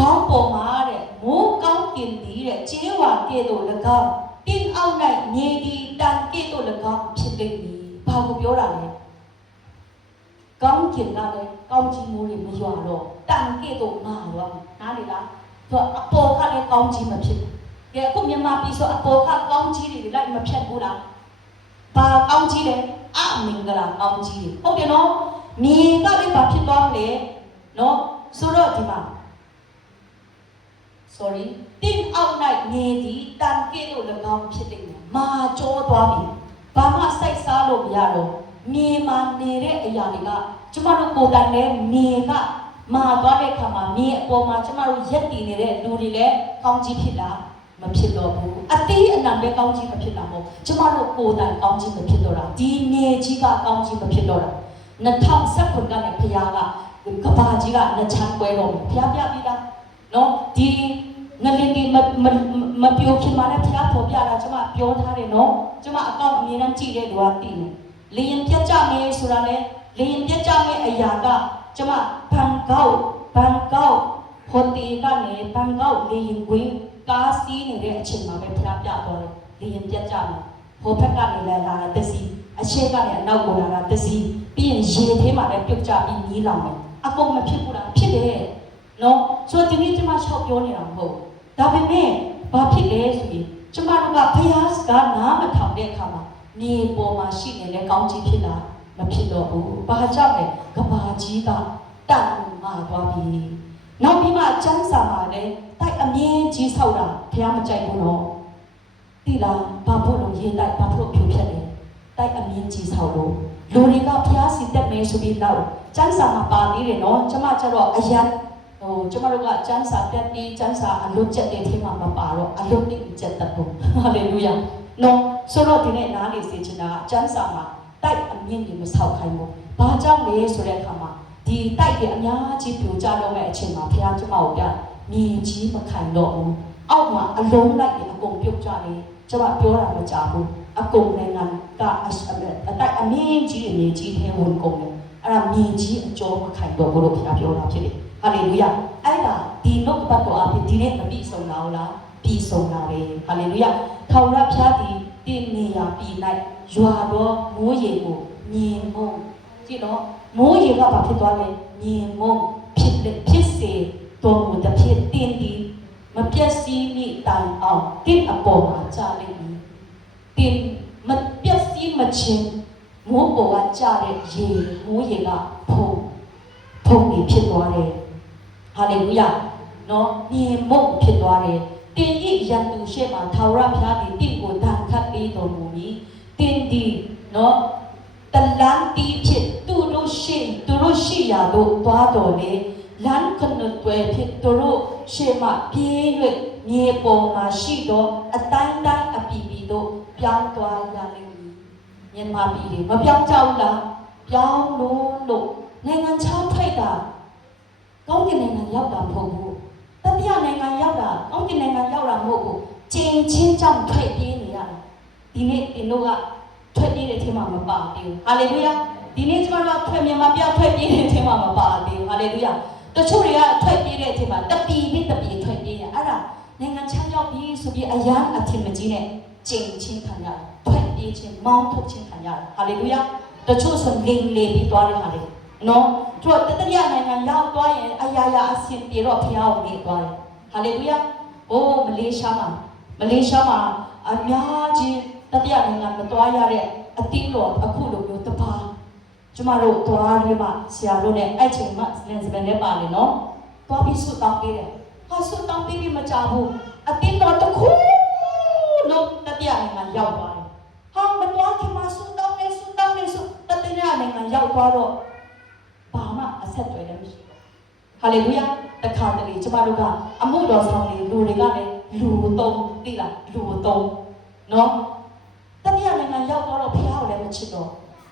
ကောင်းပေါ်မှာတဲ့မိုးကောင်းကင်သည်တဲ့ကျေးဝါကဲ့သို့၎င်းတင်းအောက်၌မြေဒီတန်ကဲ့သို့၎င်းဖြစ်လိမ့်မည်ဘာကိုပြောတာလဲကောင်းကင်ကလည်းကောင်းကြီးမိုးတွေမရွာတော့တန်ကဲ့သို့မာသွားနားလေလားသူအပေါ်ကလည်းကောင်းကြီးမဖြစ်ကဲအခုမြန်မာပြည်ဆိုအပေါ်ကကောင်းကြီးတွေလိုက်မဖြတ်ဘူးလားဘာကောင်းကြီးလဲအမင်္ဂလာကောင်းကြီးတွေဟုတ်တယ်နော်မြေကလည်းဘာဖြစ်သွားမလဲနော်ဆိုတော့ဒီမှာ sorry တင်းအောက်၌နေသည်တန်ကဲ့သို့၎င်းဖြစ်တယ်မာကြောသွားပြီဘာမှစိုက်စားလို့မရတော့မြေမှာနေတဲ့အရာတွေကကျမတို့ကိုယ်တိုင်လည်းမြေကမာသွားတဲ့အခါမှာမြေအပေါ်မှာကျမတို့ရက်တည်နေတဲ့လူတွေလည်းကောင်းကြီးဖြစ်လားမဖြစ်တော့ဘူးအတိအနံပဲကောင်းကြီးမဖြစ်တာမဟုတ်ကျမတို့ကိုယ်တိုင်ကောင်းကြီးမဖြစ်တော့တာဒီမြေကြီးကကောင်းကြီးမဖြစ်တော့တာ2019ကနေဖခင်ကကဘာကြီးကနှစ်ချမ်းပွဲတော့ဖခင်ပြပြီးသားနော်ဒီငလင်းဒီမပြောခင်မှာလည်းဖခင်ပေါ်ပြတာကျမပြောထားတယ်နော်ကျမအကောင့်အမြဲတမ်းကြည့်တဲ့လူကသိတယ်လေရင်ပြတ်ကြမယ်ဆိုတာလေလေရင်ပြတ်ကြမယ်အရာကကျမဘန်ကောက်ဟိုတယ်ကနေဘန်ကောက်လေရင်ကွင်းကားစီးနေတဲ့အချိန်မှာပဲဖခင်ပြသွားတယ်လေရင်ပြတ်ကြမယ်ဟိုဘက်ကနေလာတာတစီအရှေ့ကနေအနောက်ကိုလာတာတစီပြီးရင်ရေထဲမှာလည်းပြုတ်ကြပြီးနီးလောင်တယ်အကုန်မဖြစ်ဘူးလားဖြစ်တယ်နော်ဆိုတော့ဒီနေ့ကျမရှောက်ပြောနေတာမဟုတ်ဒါပေမဲ့ဘာဖြစ်လဲဆိုရင်ကျမတို့ကဖခင်စကားနားမထောင်တဲ့အခါမှာမြေပေါ်မှာရှိနေတဲ့ကောင်းကြီးဖြစ်လားမဖြစ်တော့ဘူးဘာကြောင့်လဲကဘာကြီးကတန်မာသွားပြီနောက်ပြီးမှကျမ်းစာမှာလည်းတိုက်အမြင့်ကြီးဆောက်တာဖခင်မကြိုက်ဘူးနော်သိလားဘာဖို့လို့ရေးတိုက်ဘာဖို့ဖြိုဖျက်လဲတိုက်အမြင့်ကြီးဆောက်လို့လူတွေကဖျားစီတက်မယ်ဆိုပြီးတော့ကျမ်းစာမှာပါသေးတယ်နော်ကျမကျတော့အရန်ကျမတို့ကကျမ်းစာတက်ပြီးကျမ်းစာအလွတ်ချက်တဲ့ထဲမှာမပါတော့အလွတ်တိချက်တတ်ဖို့ဟာလေလုယာနော်ဆိုတော့ဒီနေ့နားလေစေချင်တာကကျမ်းစာမှာတိုက်အမြင့်ကြီးမဆောက်ခိုင်းဘူးဘာကြောင့်လဲဆိုတဲ့အခါမှာဒီတိုက်တွေအများကြီးပြိုကျတော့မဲ့အချိန်မှာဘုရားကျမကိုပြမြေကြီးမခိုင်တော့ဘူးအောက်မှာအလုံးလိုက်တွေအကုန်ပြုတ်ကြတယ်ကျမပြောတာမကြဘူးအကုန်နိုင်ငံကအတိုက်အမြင့်ကြီးတွေမြေကြီးထဲဝင်ကုန်တယ်အဲ့ဒါမြေကြီးအကျော်မခိုင်တော့ဘူးလို့ဘုရားပြောတာဖြစ်တယ်ဟာလေလုယာအဲ့ဒါဒီနှုတ်ပတ်တော်အဖြစ်ဒီနေ့မပြီးဆုံးလားဟုတ်လားပြီးဆုံးတာပဲဟာလေလုယာထောင်ရဖျားဒီတင်းနေရပြီးလိုက်ရွာတော့မိုးရေကိုမြင်မုံကြည့်တော့မိုးရေကဘာဖြစ်သွားလဲမြင်မုံဖြစ်စေတော်မူတဲ့ဖြစ်တင်းဒီမပြည့်စည်မိတိုင်အောင်တင်းအပေါ်မှာကြားလိမ့်မည်တင်းမပြည့်စည်မချင်းမိုးပေါ်ကကြားတဲ့ရေမိုးရေကဖုံပြီးဖြစ်သွားတယ်ဟာလေလုယာနော်မြင်မုံဖြစ်သွားတယ်တင်းဤရန်သူရှေ့မှာထာဝရဘုရားသည်တင့်ကိုတန်ခတ်ပေးတော်မူမည်တင်းဒီနော်တလန်တီဖြစ်သူတို့ရှိရာသို့သွားတော်လေလမ်းခဏတွေဖြစ်သူတို့ရှေ့မှာပြေး၍မြေပေါ်မှာရှိသောအတိုင်းအပီတို့ပြောင်းသွားရလိမ့်မည်မြန်မာပြည်တွေမပြောင်းကြဘူးလားပြောင်းလို့နိုင်ငံခြားထိုက်တာကောင်းကင်နိုင်ငံရောက်တာမဟုတ်ဘူးတတိယနိုင်ငံရောက်တာကောင်းကင်နိုင်ငံရောက်တာမဟုတ်ဘူးကျင်းချင်းကြောင့်ထွက်ပြေးနေရတာဒီနေ့တင်တို့ကထွက်ပြေးတဲ့ထဲမှာမပါသေးဘူးဟာလေလုယာဒီနေ့ကျွန်တော်တို့မြန်မာပြထွက်ပြေးတဲ့ထဲမှာမပါသေးဘူးဟာလေလုယာတချို့တွေကထွက်ပြေးတဲ့ထဲမှာတပီထွက်ပြေးရအဲ့ဒါနိုင်ငံခြားရောက်ပြီးဆိုပြီးအရန်အထင်မကြီးနဲ့ကျင်းချင်းခံရတယ်ထွက်ပြေးခြင်းမောင်းထုတ်ခြင်းခံရတယ်ဟာလေလုယာတချို့ဆိုလိမ်လေပြီးသွားတယ်ဟာလေနော်သူတတိယနိုင်ငံရောက်သွားရင်အရာအဆင်ပြေတော့ဖျားကိုနေသွားတယ်ဟာလေလုယာအိုးမလေးရှားမှာအများကြီးတတိယနိုင်ငံမသွားရတဲ့အတိတော်အခုလိုမျိုးတပါကျမတို့သွားရမှာဆရာတို့နဲ့အဲ့ချိန်မှာလင်စပန်နဲ့ပါလေနော်သွားပြီးဆုတောင်းပေးတယ်ဟာဆုတောင်းပေးပြီးမကြဘူးအတိတော်တစ်ခုလုံးတတိယနိုင်ငံရောက်သွားတယ်ဟာမသွားခင်မှာဆုတောင်းနေတတိယနိုင်ငံရောက်သွားတော့ဘာမှအဆက်တွေလည်းမရှိဘူးဟာလေလုယာတခါတလေကျမတို့ကအမှုတော်ဆောင်တွေလူတွေကလည်းလူသုံးသိလားလူသုံးနော်တတိယနိုင်ငံရောက်တော့ဘုရားကိုလည်းမချစ်တော့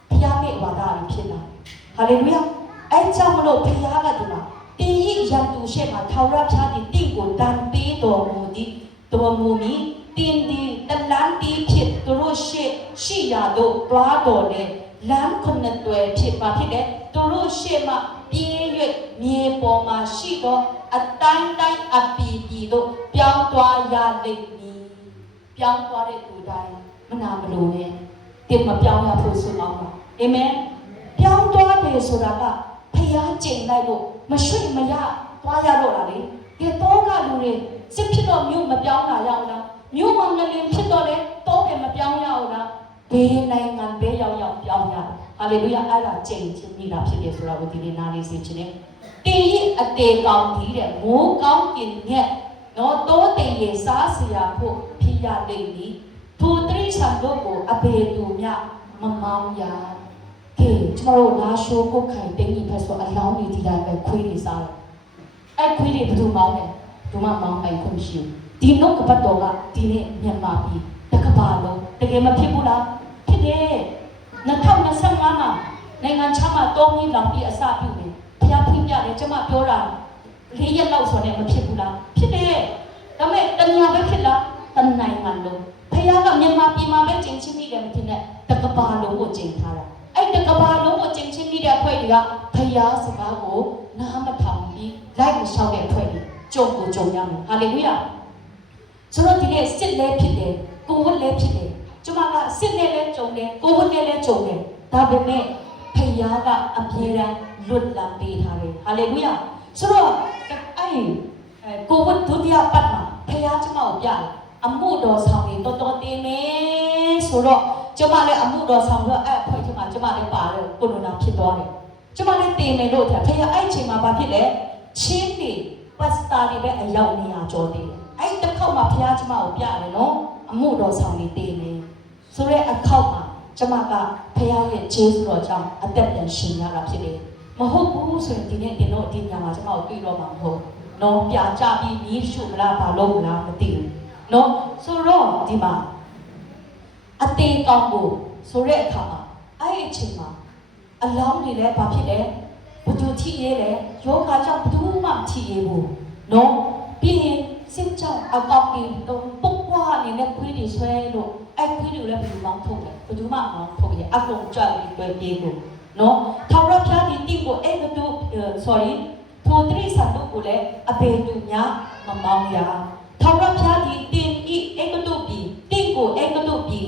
ဘုရားရဲ့ဝါဒတွေဖြစ်လာဟာလေလုယာအဲကြောင့်မလို့ဘုရားကဒီမှာတင်းဤရန်သူရှေ့မှာထာဝရဘုရားဒီတင့်ကိုတန်ပေးတော်မူသည်တော်မူမည်တင်းဒီတလန်တီဖြစ်သူတို့ရှိရာသို့တွားတော်လေ လမ်းခုနှစ်တွယ်ဖြစ်ပါဖြစ်တယ်သူတို့ရှေ့မှပြေး၍မြေပေါ်မှာရှိသောအတိုင်းတိုင်းအပီပီတို့ပြောင်းသွားရလိမ့်မည်ပြောင်းသွားတဲ့သူတိုင်းမနာမလို့နဲ့တင်မပြောင်းရဖို့ဆိုအောင်ပါအာမင်ပြောင်းသွားတယ်ဆိုတာကဖျားကျင်လိုက်လို့မရွှေ့မရသွားရတော့တာလေဒီတော့ကလူတွေစစ်ဖြစ်တော့မြို့မပြောင်းလာရအောင်လားမြို့မှာငလင်ဖြစ်တော့လေတော့ပဲမပြောင်းရအောင်လားဘေးနိုင်ငံဘေးရောက်ပြောင်းရဟာလေလုယာအဲ့ဒါကျင့်ချင်းမိတာဖြစ်တယ်ဆိုတော့ဒီနေ့နားလေးစီခြင်းနဲ့တင်ရအတေကောင်းကြီးတဲ့မိုးကောင်းကင်နဲ့နော်တိုးတင်ရစားစရာဖို့ဖြစ်ရလိမ့်မည်ထိုတရိษံတို့ကိုအဘေသူမြမမောင်းရကဲကျွန်တော်တို့လာရှိုးကိုခိုင်တင်းကြီးဖက်ဆိုအလောင်းကြီးဒီတိုင်းပဲခွေးနေစားတယ်အဲ့ခွေးတွေဘယ်သူမောင်းလဲဘယ်မှမောင်းနိုင်ခွင့်မရှိဘူးဒီနှုတ်ကပတ်တော်ကဒီနေ့မြန်မာပြည်တကဘာလုံးတကယ်မဖြစ်ဘူးလားဖြစ်တယ်2025မှာနိုင်ငံခြားမှာ3နှစ်လောက်ပြီးအစပြုတယ်ဖျားဖွင့်ပြတယ်ကျွန်မပြောတာ4ရက်လောက်ဆိုတော့မဖြစ်ဘူးလားဖြစ်တယ်ဒါပေမဲ့တဏှာပဲဖြစ်လားတနိုင်ငံလုံးဖျားကမြန်မာပြည်မှာပဲကျင့်ချင်းမိတယ်မဖြစ်နဲ့တကဘာလုံးကိုကျင့်ထားတာအဲ့တကဘာလုံးကိုကျင့်ချင်းမိတဲ့အဖွဲ့တွေကဖျားစကားကိုနားမထောင်ပြီးလိုက်မလျှောက်တဲ့အဖွဲ့တွေကြုံကိုကြုံရမယ်ဟာလေလုယာဆိုတော့ဒီနေ့စစ်လဲဖြစ်တယ်ကိုဝတ်လဲဖြစ်တယ်ကျွန်မကစစ်နဲ့လဲကြုံတယ်ကိုဝတ်နဲ့လဲကြုံတယ်ဒါပေမဲ့ဖျားကအပြေရန်လွတ်လပ်ပေးထားတယ်ဟာလေလုယာဆိုတော့အဲ့ကိုဝတ်ဒုတိယပတ်မှာဖျားကျွန်မကိုပြတယ်အမှုတော်ဆောင်ရင်တော်တော်တင်းနေဆိုတော့ကျွန်မလည်းအမှုတော်ဆောင်တော့အဲ့ဖွဲ့ကျွန်မလည်းပါတယ်ကိုရိုနာဖြစ်သွားတယ်ကျွန်မလည်းတင်းနေလို့ဖျားအဲ့ချိန်မှာဘာဖြစ်လဲချင်းနေပတ်စတာတွေပဲအရောက်နေရကြောသေးတယ်အဲ့တစ်ခေါက်မှာဖျားကျွန်မကိုပြတယ်နော်အမှုတော်ဆောင်နေတင်းနေဆိုရဲအခေါက်မှာကျွန်မကဖျားရဲ့ဂျေဇုတော်ကြောင့်အသက်ပြန်ရှင်ရတာဖြစ်တယ်မဟုတ်ဘူးဆိုရင်ဒီနေ့တင်တော့ဒီညမှာကျွန်မကိုတွေ့တော့မှာမဟုတ်နော်ပြာကြပြီးမီးရှုမလားဘာလို့မလားမသိဘူးနော်ဆိုတော့ဒီမှာအသေးကောင်းကိုဆိုတဲ့အခါမှာအဲ့ဒီအချိန်မှာအလောင်းတွေလည်းဘာဖြစ်လဲဘသူထိရဲလဲယောဂကြောင့်ဘသူမှမထိရဲဘူးနော်ပြီးရင်စစ်ကြောင့်အကောက်ကြီးတော့ပုတ်ွားနေတဲ့ခွေးတွေဆွဲလို့အဲ့ခွေးတွေလည်းဘသူမှမထုတ်တယ်ဘသူမှမထုတ်ရအကုန်ကြွပြီးတွေ့ပြေးကိုနော်ထောင်ရဖျားဒီတိကိုအဲ့ဘသူ sorry ထိုတရိษံတို့ကိုလည်းအဘေသူများမမောင်းရထောင်ရဖျားဒီတင်ဤအဲ့ကတုပြီတင့်ကိုအဲ့ကတုပြီ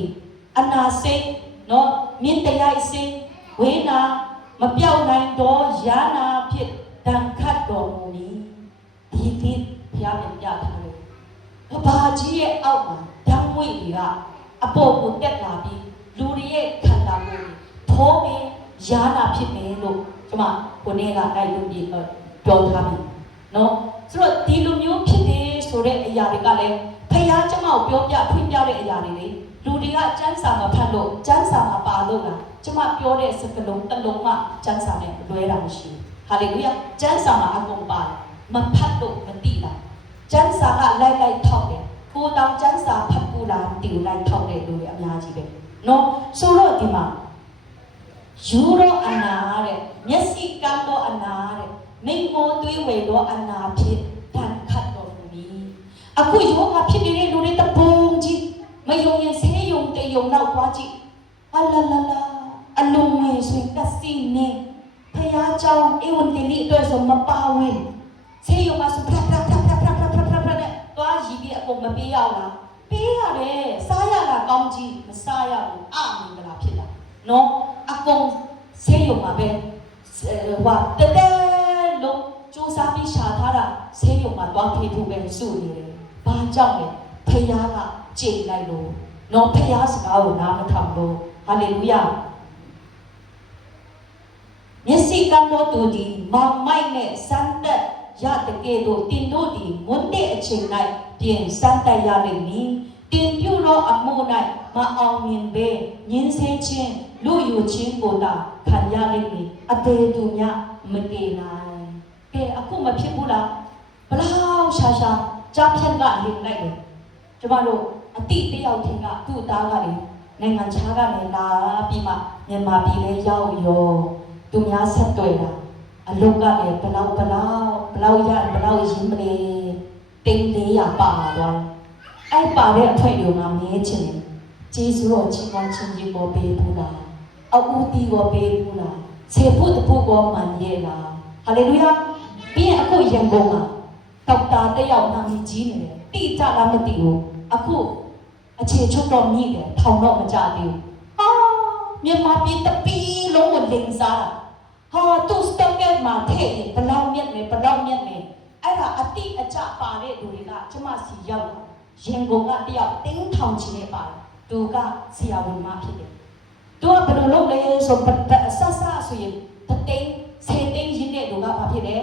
အနာစိတ်နော်မြင့်တရားစိတ်ဝေနာမပြောက်နိုင်တော့ယာနာဖြစ်တန်ခတ်တော်မူမည်ဒီတိဖျားပြန်ပြထားတယ်ကဘာကြီးရဲ့အောက်မှာဓာတ်ငွေ့တွေကအပေါ်ကိုတက်လာပြီးလူတွေရဲ့ခန္ဓာကိုယ်ထိုးပြီးယာနာဖြစ်မယ်လို့ကျွန်မကိုနေ့ကအဲ့လိုပြီးပြောထားပြီနော်ဆိုတော့ဒီလိုမျိုးဖြစ်တယ်ဆိုတဲ့အရာတွေကလည်းဖျားကျွန်မကိုပြောပြဖွင့်ပြတဲ့အရာတွေလေလူတွေကစမ်းစာမဖတ်လို့စမ်းစာမပါလို့လားကျွန်မပြောတဲ့စကားလုံးတစ်လုံးမှစမ်းစာနဲ့လွဲတာမရှိဘူးဟာလေလုယာစမ်းစာမှာအကုန်ပါတယ်မဖတ်လို့မသိလားစမ်းစာကလိုက်ထောက်တယ်ကိုတောင်စမ်းစာဖတ်ဘူးလားတီလိုက်ထောက်တဲ့လူတွေအများကြီးပဲနော်ဆိုတော့ဒီမှာယူရောအနာတဲ့မျက်စိကန်းတော့အနာတဲ့မိမိုးသွေးဝေတော့အနာဖြစ်တန်ခတ်တော်မူမည်အခုယောဂဖြစ်နေတဲ့လူတွေတပုံကြီးမယုံရင်ဆေးယုံတယုံတော့သွားကြည့်အလလလာအလုံးဝဆိုရင်တစီနေဖယားကြောင့်အေဝန်တလီအတွက်ဆိုမပါဝင်ဆေးယုံမှာဆိုဖက်နဲ့သွားရည်ပြီးအကုန်မပေးရလားပေးရတယ်စားရတာကောင်းကြီးမစားရဘူးအမင်္ဂလာဖြစ်တာနော်အကုန်ဆေးယုံမှာပဲဟိုတဲလုံးစူးစမ်းပြီးရှာထားတာဆေးယုံမှာသွားဖေးဖို့ပဲစုနေတယ်ဘာကြောင့်လဲဖယားကကြိတ်လိုက်လို့နော်ဖယားစကားကိုနားမထောင်လို့ဟာလေလုယာမျက်စိကန်းတော်သူဒီမောင်မိုက်နဲ့စမ်းတက်ရတဲ့ကဲ့သို့တင်တို့ဒီမွန်းတဲ့အချိန်၌ပြင်စမ်းတက်ရလိမ့်မည်တင်ပြုတော့အမှု၌မအောင်မြင်ပဲညင်းဆဲခြင်းလူယူခြင်းကိုသာခံရလိမ့်မည်အသေးသူများမတည်နိုင်ကဲအခုမဖြစ်ဘူးလားဘလောက်ရှာကြားဖြတ်ကလင်းလိုက်တယ်ကျမတို့အတိတယောက်ချင်းကသူ့သားကလေနိုင်ငံခြားကနေလာပြီးမှမြန်မာပြည်လဲရောက်ရောသူများဆက်တွေ့တာအလုပ်ကလည်းဘလောက်ရဘလောက်ရင်းမလဲတင်း400ပါသွားအဲ့ပါတဲ့အဖွဲတွေကမဲချင်တယ်ကျေးဇူးတော်ချီးမွမ်းခြင်းကြီးပေါ်ပေးဘူးလား အူတီကိုပေးဘူးလားခြေဖို့တဖို့ကိုမှန်ရဲ့လားဟာလေလုယာပြီးရင်အခုရန်ကုန်မှာဒေါက်တာတယောက်နာမည်ကြီးနေတယ်တိကျလားမသိဘူးအခုအခြေချုပ်တော့မြည်တယ်ထောင်တော့မကြသေးဘူးမြန်မာပြည်တပီးလုံးကိုလင်းစားတာသူစတော့ကဲမှာထဲ့ရင်ဘလောက်မြက်နေအဲ့ဒါအတိအကျပါတဲ့လူတွေကကျမစီရောက်လာရင်ကုန်ကတယောက်တင်းထောင်ချင်နေပါတယ်သူကဆရာဝန်မဖြစ်တယ်သူကဘယ်လိုလုပ်လဲဆိုဆဆဆိုရင်တသိန်း10သိန်းရင်းတဲ့လူကဘာဖြစ်လဲ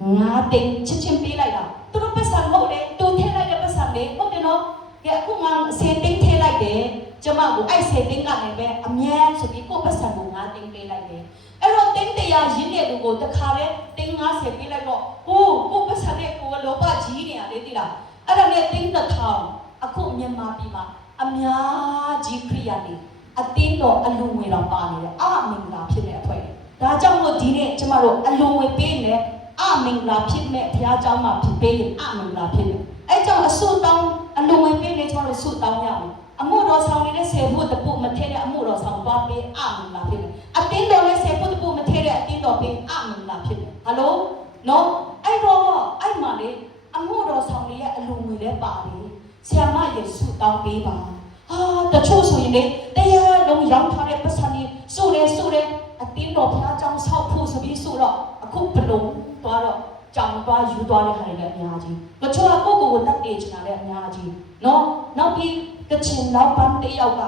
9သိန်းချင်းပေးလိုက်တာသူတို့ပတ်စံဟုတ်တယ်သူထည့်လိုက်တဲ့ပတ်စံလေးဟုတ်တယ်နော်ကဲအခုငါ10သိန်းထည့်လိုက်တယ်ကျမကိုအဲ့10သိန်းကနေပဲအမြဲဆိုပြီးကိုပတ်စံကို9သိန်းပေးလိုက်တယ်အဲ့တော့သိန်း100ရင်းတဲ့လူကိုတခါလဲသိန်း90ပေးလိုက်တော့ကိုပတ်စံနဲ့ကိုလောဘကြီးနေရလေတိလားအဲ့ဒါနဲ့သိန်း1000အခုမြန်မာပြည်မှာအများကြီးခရိယာတွေအတင်းတော်အလူငွေတော်ပါနေတယ်အမင်္ဂလာဖြစ်တဲ့အဖွဲ့ဒါကြောင့်မို့ဒီနေ့ကျမတို့အလူငွေပေးနေအမင်္ဂလာဖြစ်မဲ့ဘုရားကျောင်းမှာဖြစ်ပေးရင်အမင်္ဂလာဖြစ်တယ်အဲကြောင့်အဆုတောင်းအလူငွေပေးနေကျမတို့ဆုတောင်းရမယ်အမှုတော်ဆောင်နေတဲ့ဆယ်ဖို့တပုမထဲတဲ့အမှုတော်ဆောင်သွားပေးအမင်္ဂလာဖြစ်တယ်အတင်းတော်နဲ့ဆယ်ဖို့တပုမထဲတဲ့အတင်းတော်ပေးအမင်္ဂလာဖြစ်တယ်ဟယ်လိုနော်အဲ့တော့အဲ့မှာလေအမှုတော်ဆောင်တွေရဲ့အလူငွေလည်းပါတယ်ဆရာမယေရှုတောင်းပေးပါတချို့ဆိုရင်လေတရားလုံးရောင်းထားတဲ့ပတ်စံကြီးဆိုတယ်အတင်းတော်ဘုရားကျောင်းဆောက်ဖို့ဆိုပြီးဆိုတော့အခုဘလုံးသွားတော့ကြောင်သွားယူသွားတဲ့ခါတွေလည်းအများကြီးတချို့ကကိုယ်တက်နေချင်တာလည်းအများကြီးနော်နောက်ပြီးကချင်နောက်ပန်းတယောက်က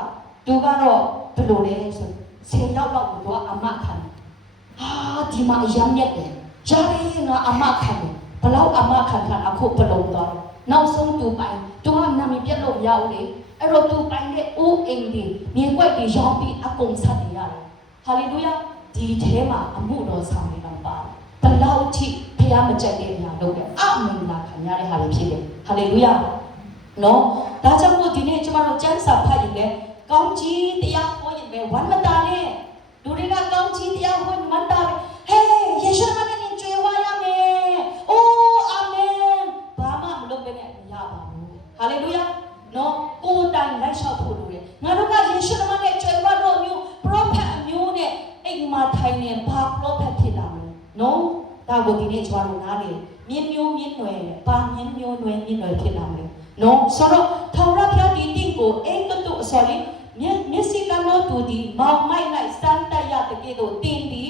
သူကတော့ဘယ်လိုလဲဆို10ယောက်လောက်ကိုသူကအမခံဒီမှာအယမ်းမြက်တယ်ရတယ်ငါအမခံတယ်ဘလောက်အမခံအခုဘလုံးသွားတယ်နောက်ဆုံးသူပိုင်သူကနာမည်ပြတ်လို့မရဘူးလေအဲ့တော့သူပိုင်တဲ့အိုးအိမ်တွေမြေကွက်တွေရောင်းပြီးအကုန်ဆက်နေရတယ်ဟာလေလုယာဒီထဲမှာအမှုတော်ဆောင်နေတော့ပါဘလောက်ထိဖျားမကြိုက်တဲ့အရာလုပ်တယ်အမင်္ဂလာခံရတဲ့ဟာတွေဖြစ်တယ်ဟာလေလုယာနော်ဒါကြောင့်မို့ဒီနေ့ကျမတို့ကျမ်းစာဖတ်ရင်လည်းကောင်းကြီးတရားဟောရင်ပဲဝမ်းမတာနဲ့လူတွေကကောင်းကြီးတရားဟောဝမ်းတာပဲဟေးယေရှုမနဲ့ကြွေဝါရမယ်အိုးအာမင်ဘာမှမလုပ်ဘဲနဲ့မရပါဘူးဟာလေလုယာနော်ကိုယ်တိုင်လိုက်လျှောက်ဖို့လိုတယ်ငါတို့ကယေရှုနဲ့ကြွယ်ဝတော့မျိုးပရောဖက်အမျိုးနဲ့အိမ်မှာထိုင်နေဘာပရောဖက်ဖြစ်လာမလဲနော်ဒါကိုဒီနေ့ကျွန်တော်နားလေမြင်းမျိုးမြင်းနွယ်ဘာမြင်းမျိုးနွယ်မြင်းနွယ်ဖြစ်လာမလဲနော်ဆိုတော့ထောင်ရဖျားဒီတင့်ကိုအိမ်တို့အစော်လေးမျက်စိကနောတူဒီမောင်မိုက်လိုက်စမ်းတရတဲ့ကဲ့သို့တင်းဒီ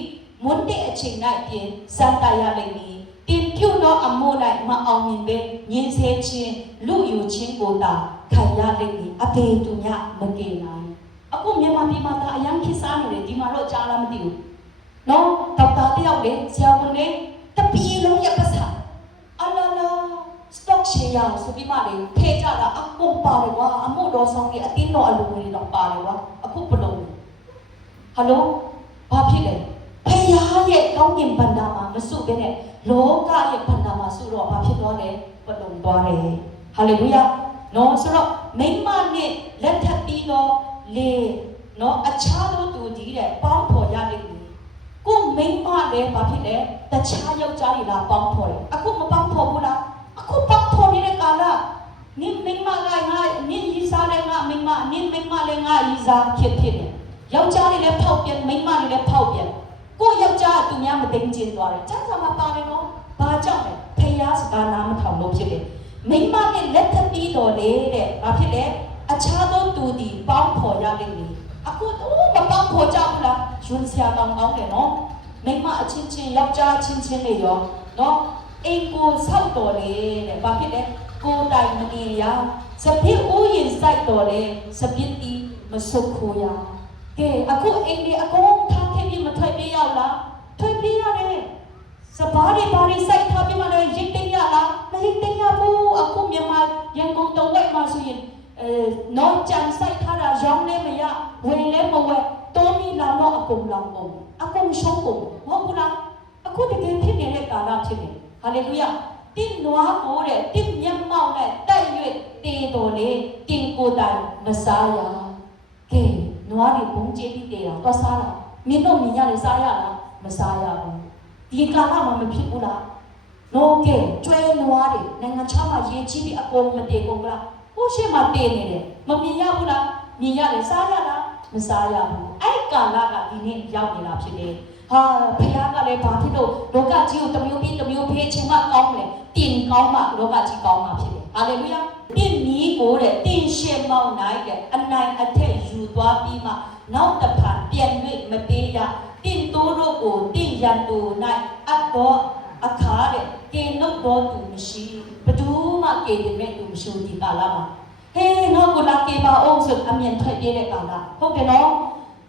မွန်းတဲ့အချိန်၌ပြင်စမ်းတရလိမ့်မည်တင်ပြုသောအမိုး၌မအောင်မြင်ပဲညင်ဆဲခြင်းလူယူခြင်းကိုသာခံရလိမ့်မည်အပေသူညမကေနိုင်အခုမြန်မာပြည်မှာဒါအယံခိစားနေတယ်ဒီမှာတော့ကြားလားမသိဘူးနော်ဒေါက်တာတယောက်လေဆရာဝန်လေးတပီလုံးရပတ်စာအလာလာစတော့ရှယ်ယာဆိုပြီးမှလေထဲကြတာအကုန်ပါတယ်ကွာအမှုတော်ဆောင်ကြီးအတင်းတော်အလူငွေတော့ပါတယ်ကွာအခုဘလုံးဟယ်လိုဘာဖြစ်လဲဖယားရဲ့ကောင်းကင်ဘန္တာမှာမစုဘဲနဲ့လောကရဲ့ဘန္တာမှာစုတော့ဘာဖြစ်သွားလဲဘလုံးသွားတယ်ဟာလေလုယာနော်ဆိုတော့မိမနဲ့လက်ထပ်ပြီးတော့လေနော်အခြားသောသူကြီးတဲ့ပေါင်းဖော်ရတဲ့လူကိုမိမလည်းဘာဖြစ်လဲတခြားယောက်ျားတွေလားပေါင်းဖော်တယ်အခုမပေါင်းဖော်ဘူးလားအခုပေါင်းဖော်နေတဲ့ကာလနင်းမိမကငါနင်းရီစားလည်းငါမိမနင်းမိမလည်းငါရီစားဖြစ်တယ်ယောက်ျားတွေလည်းဖောက်ပြန်မိမတွေလည်းဖောက်ပြန်ကိုယောက်ျားသူများမသိကျင်သွားတယ်ကျန်းစာမှာပါတယ်နော်ဘာကြောင့်လဲဖယားစကားနားမထောင်လို့ဖြစ်တယ်မိမနဲ့လက်ထပ်ပြီးတော်လေတဲ့ဘာဖြစ်လဲအခြားသောသူဒီပေါင်းဖော်ရလိမ့်မယ်အခုတော့မပေါင်းဖော်ကြဘူးလားယွန်းစရာကောင်းတယ်နော်မိမအချင်းချင်းယောက်ျားချင်းချင်းတွေရောနော်အိမ်ကိုဆောက်တော်လေတဲ့ဘာဖြစ်လဲကိုယ်တိုင်မနေရစပစ်ဦးရင်စိုက်တော်လေစပစ်တီမဆုတ်ခိုးရကဲအခုအိမ်တွေအကုန်ထားခဲ့ပြီးမထွက်ပြေးရောက်လားထွက်ပြေးရတယ်စပါးတွေဘာတွေစိုက်ထားပြီးမှလည်းရိတ်သိမ်းရလားမရိတ်သိမ်းရဘူးအခုမြန်မာရန်ကုန်တောင်ဝက်မှာဆိုရင်နော်ကြံစိုက်ထားတာရောင်းလည်းမရဝင်လည်းမဝက်တောမီလောင်တော့အကုန်လောင်ကုန်အကုန်ရှုံးကုန်ဟုတ်ဘူးလားအခုတကယ်ဖြစ်နေတဲ့ကာလဖြစ်နေဟာလေလုယာတင်းနွားကိုတဲ့တင်းမျက်မှောက်နဲ့တိုက်၍တေတော်လေတင်းကိုယ်တိုင်မစားရကဲနွားတွေဘုံကျင်းပြီးတေတာသွားစားတာမင်းတို့မြင်ရတယ်စားရလားမစားရဘူးဒီကာလမှာမဖြစ်ဘူးလားနော်ကဲကျွဲနွားတွေနိုင်ငံခြားမှာရေကြီးပြီးအကုန်မတေကုန်လားကိုရှိမှတေနေတယ်မမြင်ရဘူးလားမြင်ရတယ်စားရလား မစားရဘူးအဲ့ကာလကဒီနေ့ရောက်နေတာဖြစ်တယ်ဟာဖခင်ကလည်းဘာဖြစ်လို့လောကကြီးကိုတမျိုးပြီးတမျိုးဖေးချင်းမှကောင်းတယ်တင်ကောင်းမှလောကကြီးကောင်းမှာဖြစ်တယ်ဟာလေလုယာတင်မီးကိုတဲ့တင်ရှင်းမောင်းနိုင်တဲ့အနိုင်အထက်ယူသွားပြီးမှနောက်တစ်ဖန်ပြန်၍မပေးရတင်တိုးတို့ကိုတင်ရန်သူ၌အတော့အခါတဲ့ကေနှုတ်တော်သူမရှိဘယ်သူမှကေတယ်မဲ့သူမရှိဒီကာလမှာဟေးငါကလာကေပါအောင်ဆိုအမြင်ထွက်ပြတဲ့ကာလဟုတ်တယ်နော်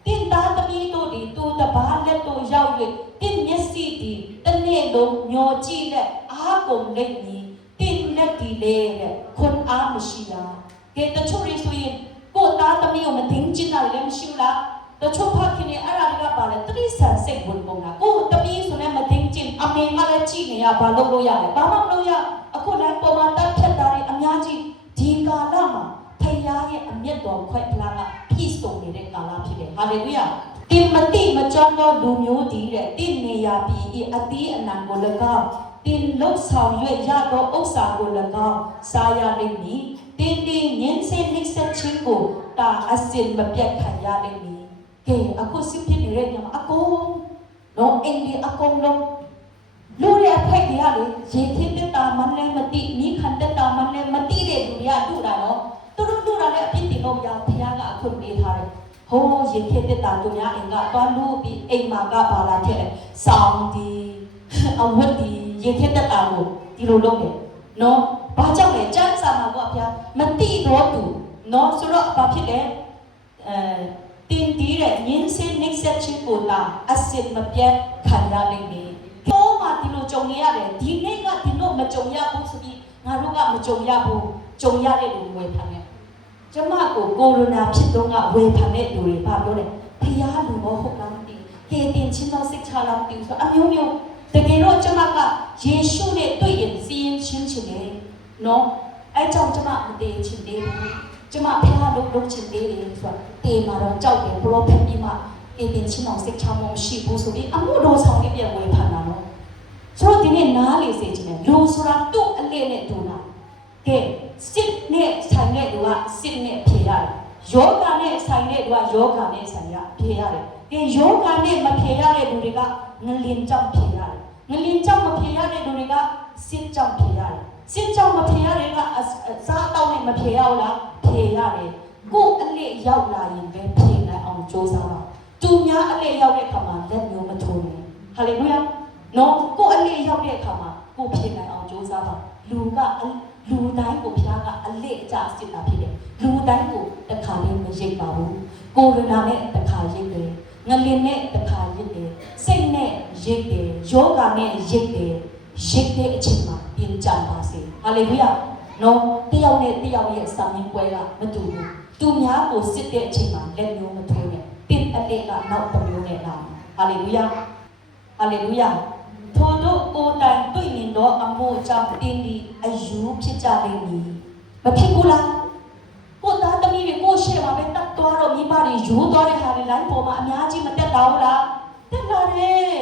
တင်သားသမီးတို့ဒီသူတပားလက်တို့ရောက်၍တင်မျက်စိဒီတနေ့လုံးမျောကြည့်လက်အားကုန်လက်ကြီးတင်လက်ဒီလေတဲ့ခွန်အားမရှိလားကဲတချို့ရဆိုရင်ကိုသားသမီးကိုမသိချင်တာလည်းမရှိဘူးလားတချို့ဖခင်နဲ့အဲ့ဒါတွေကပါလေတတိဆန်စိတ်ဝင်ပုံလားကိုသမီးဆိုလည်းမသိချင်အမေကလည်းကြည့်နေရဘာလုပ်လို့ရလဲဘာမှမလုပ်ရအခုလည်းပုံမှန်တက်ဖြတ်တာတွေအများကြီးဒီကာလမှာဖခင်ရဲ့အမျက်တော်ခွဲဖလားကပြည့်စုံနေတဲ့ကာလဖြစ်တယ်ဟာလေလုယာတင်မတိမကြောင်းသောလူမျိုးဒီတဲ့တင်နေရပြီးအတီးအနံကို၎င်းတင်လှုပ်ဆောင်၍ရသောဥစ္စာကို၎င်းစားရလိမ့်မည်တင်ဒီငင်းစင်နှိစက်ချင်းကိုတာအစင်မပြတ်ခံရလိမ့်မည်ကဲအခုစစ်ဖြစ်နေတဲ့ညမှာအကုန်တော့အင်းဒီအကုန်လုံးလူတွေအဖိုက်တွေရတယ်ရေထစ်တက်တာမလည်းမတိမိခန်တက်တာမလည်းမတိတဲ့လူတွေကတူတာနော်သူတို့တူတာလည်းအပြစ်တင်လို့ရဖခင်ကအခုပေးထားတယ်ဟိုးရေထစ်တက်တာသူများအင်ကသွားလို့ပြီးအိမ်မှာကပါလာတဲ့ဆောင်းဒီအဝတ်ဒီရေထစ်တက်တာကိုဒီလိုလုပ်တယ်နော်ဘာကြောင့်လဲကျန်းစာမှာကဖခင်မတိတော့သူနော်ဆိုတော့ဘာဖြစ်လဲတင်ဒီတဲ့ညင်းစင်းနှိပ်စက်ချင်းကိုလာအစစ်မပြတ်ခံရနိုင်တယ်။ဘောမှာဒီလိုကြုံနေရတယ်ဒီနေ့ကဒီလိုမကြုံရဘူးဆိုပြီးငါတို့ကမကြုံရဘူးကြုံရတဲ့လူဝယ်ဖန်တယ်။ကျမကိုကိုရိုနာဖြစ်တော့ကဝယ်ဖန်တဲ့လူတွေဘာပြောလဲဖျားလူမဟုတ်လားမသိ။ကေတင်ချင်းတော့စိတ်ချလားမသိဘူးဆိုအမျိုးမျိုးတကယ်တော့ကျမကယေရှုနဲ့တွေ့ရင်စီးရင်ချင်းချင်တယ်နော်အဲ့ကြောင့်ကျမမတည်ချင်သေးဘူးကျမဖျားလုပ်ချင်သေးတယ်ဆိုတော့တေမာတော့ကြောက်တယ်ပရောဖက်ကြီးမှကေတင်ချင်းအောင်စိတ်ချမရှိဘူးဆိုပြီးအမှုတော်ဆောင်လေးပြန်ဝယ်ဖန်တာနော်ဆိုတော့ဒီနေ့နားလေစေချင်တယ်လူဆိုတာသူ့အလေနဲ့ဒူနာကဲစစ်နဲ့ဆိုင်တဲ့လူကစစ်နဲ့ဖြေရတယ်ယောဂနဲ့ဆိုင်တဲ့လူကယောဂနဲ့ဆိုင်ရဖြေရတယ်ကဲယောဂနဲ့မဖြေရတဲ့လူတွေကငလင်ကြောင့်ဖြေရတယ်ငလင်ကြောင့်မဖြေရတဲ့လူတွေကစစ်ကြောင့်ဖြေရတယ်စစ်ကြောင့်မဖြေရတဲ့ကအစားတောင်းနဲ့မဖြေရဘူးလားဖြေရတယ်ကိုယ်အလေရောက်လာရင်ပဲဖြေနိုင်အောင်ကြိုးစားပါသူများအလေရောက်တဲ့အခါမှာလက်မျိုးမထိုးနဲ့ဟာလေလုယာနော်ကိုယ်အလေရောက်တဲ့အခါမှာကိုယ်ဖြေနိုင်အောင်ကြိုးစားပါလူတိုင်းကိုဖျားကအလေအကျစစ်တာဖြစ်တယ်လူတိုင်းကိုတခါလေးမရိပ်ပါဘူးကိုရိုနာနဲ့တခါရိပ်တယ်ငလင်နဲ့တခါရိပ်တယ်စိတ်နဲ့ရိပ်တယ်ယောဂနဲ့ရိပ်တယ်ရိပ်တဲ့အချိန်မှာပြင်ကြပါစေဟာလေလုယာနော်တယောက်နဲ့တယောက်ရဲ့စာမင်းပွဲကမတူဘူးသူများကိုစစ်တဲ့အချိန်မှာလက်မျိုးမထိုးနဲ့တင်အလေကနောက်တစ်မျိုးနဲ့လာဟာလေလုယာဟာလေလုယာထို့တို့ကိုယ်တိုင်တွေ့မြင်သောအမှုကြောင့်တင်းဒီအယူဖြစ်ကြလိမ့်မည်မဖြစ်ဘူးလားကိုသားသမီးတွေကိုရှေ့မှာပဲတတ်သွားတော့မိဘတွေယူသွားတဲ့ဟာတွေလိုင်းပေါ်မှာအများကြီးမတက်တော့ဘူးလားတက်လာတယ်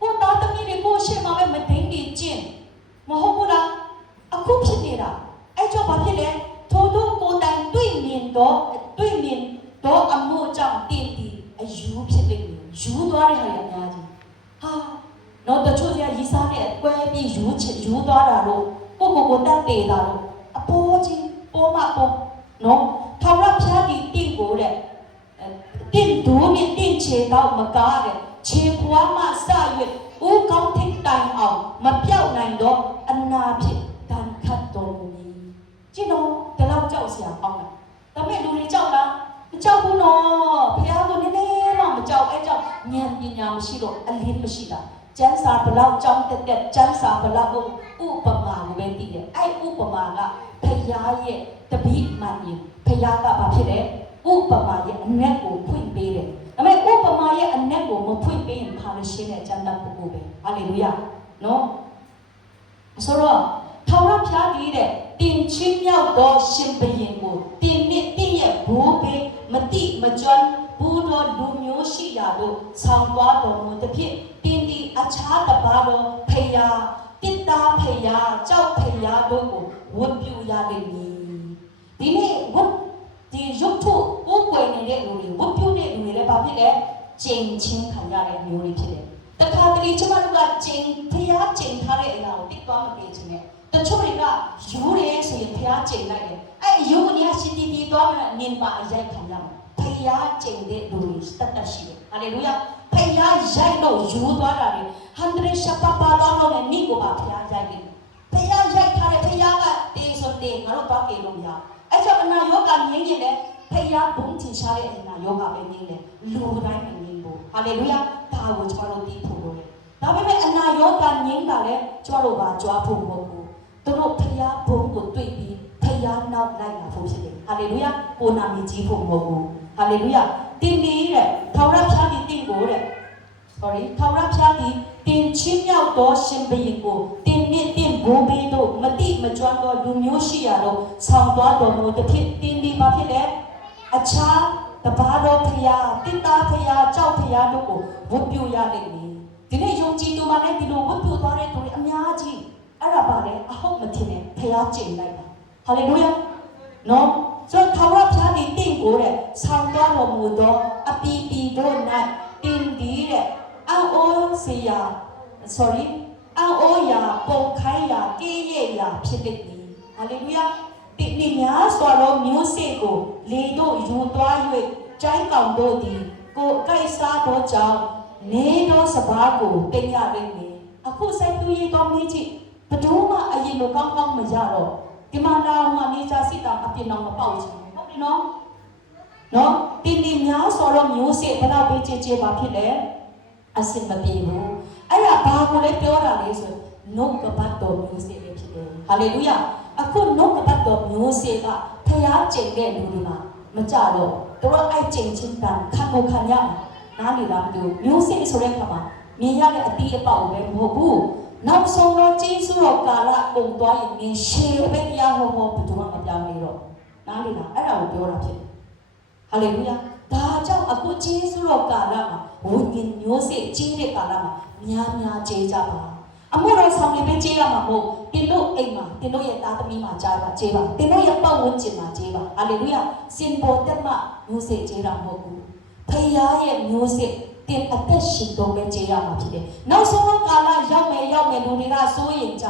ကိုသားသမီးတွေကိုရှေ့မှာပဲမသိနေကျင့်မဟုတ်ဘူးလားအခုဖြစ်နေတာအဲ့ကြောင့်ဘာဖြစ်လဲထို့တို့ကိုယ်တိုင်တွေ့မြင်သောအမှုကြောင့်တင်းဒီအယူဖြစ်လိမ့်မည်ယူသွားတဲ့ဟာတွေအများကြီးဟာနော်တချို့ကရီးစားနဲ့ကွဲပြီးယူသွားတာတော့ကိုတက်ပေတာတော့အပေါ်ကြီးပေါ်မပေါ်နော်ထောင်ရဖျားဒီတင့်ကိုတဲ့တင့်ဒူးနဲ့တင့်ချေတော့မကားတဲ့ခြေပွားမှစ၍ဦးကောင်းထိတ်တိုင်အောင်မပြောက်နိုင်တော့အနာဖြစ်တန်ခတ်တော်မူမည်ကျင်းတော့ဒီလောက်ကြောက်စရာပေါင်းတယ်ဒါပေမဲ့လူတွေကြောက်လားမကြောက်ဘူးနော်ဖျားကိုနည်းနည်းမှမကြောက်အဲကြောင့်ဉာဏ်ပညာမရှိတော့အလင်းမရှိတာကျမ်းစာဘလောက်ကြောင်းတက်ကျမ်းစာဘလောက်ဥပမာကိုပဲသိတယ်အဲ့ဥပမာကဖယားရဲ့တပိမှန်ရင်ဖယားကဘာဖြစ်လဲဥပမာရဲ့အနက်ကိုဖွင့်ပေးတယ်ဒါပေမဲ့ဥပမာရဲ့အနက်ကိုမဖွင့်ပေးရင်ဘာလို့ရှင်းတဲ့ကျမ်းစာပုဂ္ဂိုလ်ပဲဟာလေလုယာနော်ဆိုတော့ထောင်ရဖျားကြီးတဲ့တင်ချင်းမြောက်သောရှင်ဘုရင်ကိုတင်နဲ့တင့်ရဲ့ဘိုးဘေးမတိမကျွမ်းဘူးတော်လူမျိုးရှိရာတို့ဆောင်သွားတော်မူသည်ဖြင့်တင်းဒီအခြားတပါတော်ဖယားတစ်သားဖယားကြောက်ဖယားတို့ကိုဝတ်ပြုရလိမ့်မည်ဒီနေ့ဝတ်ဒီရုပ်ထုဥ ကွယ်နေတဲ့လူတွေဝတ်ပြုတဲ့လူတွေလည်းဘာဖြစ်လဲကျင့်ချင်းခံရတဲ့မျိုးတွေဖြစ်တယ်တခါတလေကျမတို့ကကျင့်ဖျားကျင့်ထားတဲ့အရာကိုတိသွားမပေးခြင်းနဲ့တချို့တွေကယူရဲဆိုရင်ဖျားကျင့်လိုက်တယ်အဲ့ယူနေရရှိတီသွားမှနင်ပါအရိုက်ခံရမှာဖျားကျင့်တဲ့လူတွေတတ်ရှိတယ်ဟာလေလုယာဖျားရိုက်တော့ယူသွားတာလေ100ရှပ်ပါတော့နဲ့နိကိုပါဖျားရိုက်တယ်ဖျားရိုက်ထားတဲ့ဖျားကတေးဆိုတေးငါတို့တော့ပြေလို့မရအဲ့ကြောင့်အနာရောဂါငြိမ်းနေတယ်ဖျားဘုံချရှားတဲ့အနာရောဂါပဲငြိမ်းတယ်လူတိုင်းငြိမ်းဖို့ဟာလေလုယာဒါကိုကျွန်တော်တို့သိဖို့လိုတယ်ဒါပေမဲ့အနာရောဂါငြိမ်းတာလည်းကျွန်တော်တို့ပါကြွားဖို့မဟုတ်ဘူးသူတို့ဖျားဘုံကိုတွေ့ပြီးဖျားနောက်လိုက်လာဖို့ဖြစ်တယ်ဟာလေလုယာကိုနာမည်ကြီးဖို့မဟုတ်ဘူးဟာလေလုယာတင်းနေတဲ့ထောင်ရဖျားဒီတင်းကိုတဲ့ sorry ထောင်ရဖျားဒီတင်းချင်းမြောက်သောရှင်ဘုရင်ကိုတင်းနဲ့တင်းဘိုးဘေးတို့မတိမကျွမ်းသောလူမျိုးရှိရာတို့ဆောင်သွားတော်မူတဲ့ဖြစ်တင်းဒီမှာဖြစ်တယ်အခြားတပါတော်ဖျားတင်းသားဖျားကြောက်ဖျားတို့ကိုဝတ်ပြုရနိုင်တယ်ဒီနေ့ယုံကြည်သူမှလည်းဒီလိုဝတ်ပြုသွားတဲ့သူတွေအများကြီးအဲ့ဒါပါလေအဟုတ်မထင်နဲ့ဖျားကျင့်လိုက်တာဟာလေလုယာနော်ဆိုတော့ထာဝရဘုရားဒီတင့်ကိုတဲ့ဆောင်သွားတော်မူသောအပီပီတို့၌တင်ဒီတဲ့အံ့ဩစေရာ sorry အံ့ဩရာပုံခိုင်းရာတေးရဲ့ရာဖြစ်တဲ့ဒီဟာလေလုယာဒီနေ့များစွာသောမျိုးစေ့ကိုလေတို့ယူသွား၍ကျိုင်းကောင်တို့သည်ကိုယ်ကိုက်စားသောကြောင့်နေသောစပါးကိုတင်ရလိမ့်မယ်အခုစိုက်သူရတော်မင်းကြီးဘဒုမှအရင်လိုကောင်းကောင်းမရတော့ဒီမှာလာဟိုအနေစာစစ်တာအပြင်းအောင်မပေါက်ချင်ဟုတ်ပြီနော်တင်းဒီများဆိုတော့မျိုးစေ့ဘယ်တော့ပေးချေပါဖြစ်လဲအစင်မပြေဘူးအဲ့ဒါဘာကိုလဲပြောတာလဲဆိုနှုတ်ကပတ်တော်မျိုးစေ့ပဲဖြစ်တယ်ဟာလေလုယာအခုနှုတ်ကပတ်တော်မျိုးစေ့ကဖျားကျင့်တဲ့လူတွေမှာမကြတော့တို့အဲ့ကျင့်ချင်းတန်ခံကိုခံရနားလည်လားမသိဘူးမျိုးစေ့ဆိုတဲ့အခါမှာမြင်ရတဲ့အတီးအပေါက်ပဲမဟုတ်ဘူးနောက်ဆုံးတော့ကျေးဇူးတော်ကာလကုန်သွားရင်မြင်ရှေပဲတရားဟောဘယ်သူမှမပြောင်းနေတော့နားလည်လားအဲ့ဒါကိုပြောတာဖြစ်တယ်ဟာလေလုယာဒါကြောင့်အခုကျေးဇူးတော်ကာလမှာဝိညာဉ်မျိုးစေ့ကြီးတဲ့ကာလမှာများများကျေးကြပါအမှုတော်ဆောင်နေပဲကျေးရမှာမဟုတ်တင်တို့အိမ်မှာတင်တို့ရဲ့သားသမီးမှာကြားပါကျေးပါတင်တို့ရဲ့ပတ်ဝန်းကျင်မှာကျေးပါဟာလေလုယာစင်ပေါ်တက်မှမျိုးစေ့ကျေးတာမဟုတ်ဘူးဖခင်ရဲ့မျိုးစေ့တင်အသက်ရှင်တော့ပဲကျေးရမှာဖြစ်တယ်နောက်ဆုံးကာလရောက်မယ်လူတွေကစိုးရင်ကြ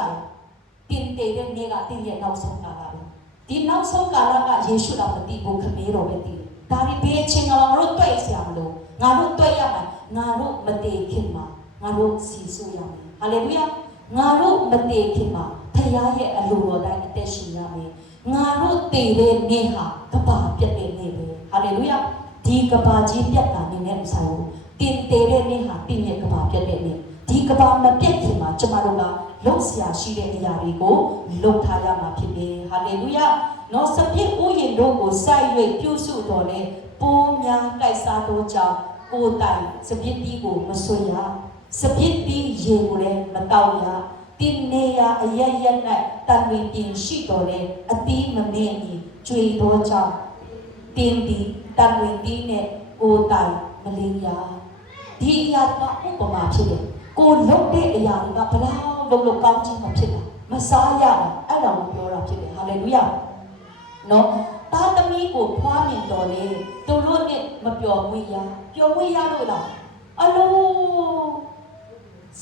တယ်တင်တဲ့နေ့ကတင်ရဲ့နောက်ဆုံးကာလပဲဒီနောက်ဆုံးကာလကယေရှုတော်မသိဘူးခမေးတော်ပဲသိတယ်ဒါတွေဘေးချင်းငါတို့တွေ့ဆရာမလို့ငါတို့တွေ့ရမှာငါတို့မတည်ခင်မှာငါတို့စီဆိုရမယ်ဟာလေလုယာငါတို့မတည်ခင်မှာဖခင်ရဲ့အလိုတော်တိုင်းအသက်ရှင်ရမယ်ငါတို့တည်တဲ့နေ့ဟာကဘာပြတ်တဲ့နေ့ပဲဟာလေလုယာဒီကဘာကြီးပြတ်တာနေနဲ့မဆိုင်ဘူးတင်တဲ့နေ့ဟာပြည့်ရဲ့ကဘာပြတ်တဲ့နေ့ဒီကဘာမပြတ်ခင်မှာကျမတို့ကလုံဆရာရှိတဲ့အရာတွေကိုလုပ်ထားရမှာဖြစ်တယ်ဟာလေလုယာနော်စပြည့်ဥယျာဉ်တို့ကိုစိုက်၍ပြုစုတော်လဲပိုးများတိုက်စားသောကြောင့်ကိုယ်တိုင်စပြည့်တီးကိုမဆွေရစပြည့်တီးရေကိုလည်းမတောက်ရတင်းနေရအရရက်၌တန်ဝင်ပြင်ရှိတော်လဲအတီးမမင်းကြီးကြွေသောကြောင့်တင်းဒီတန်ဝင်တီးနဲ့ကိုယ်တိုင်မလင်းရဒီအရာကဥပမာဖြစ်တယ်ကိုလုပ်တဲ့အရာတွေကဘလောက်လုပ်ကောင်းခြင်းမဖြစ်တာမစားရတာအဲ့ဒါကိုပြောတာဖြစ်တယ်ဟာလေလုယာနော်တာသမီးကိုဖွားမြင်တော်လေသူတို့နဲ့မပျော်မွေ့ရပျော်မွေ့ရလို့လားအလို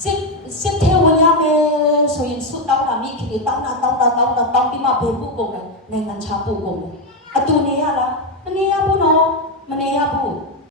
စစ်ထဲဝင်ရမယ်ဆိုရင်ဆုတောင်းတာမိခင်တောင်းပြီးမှဘေးပုကုန်တယ်နိုင်ငံချပုကုန်တယ်အတူနေရလားမနေရဘူးနော်မနေရဘူး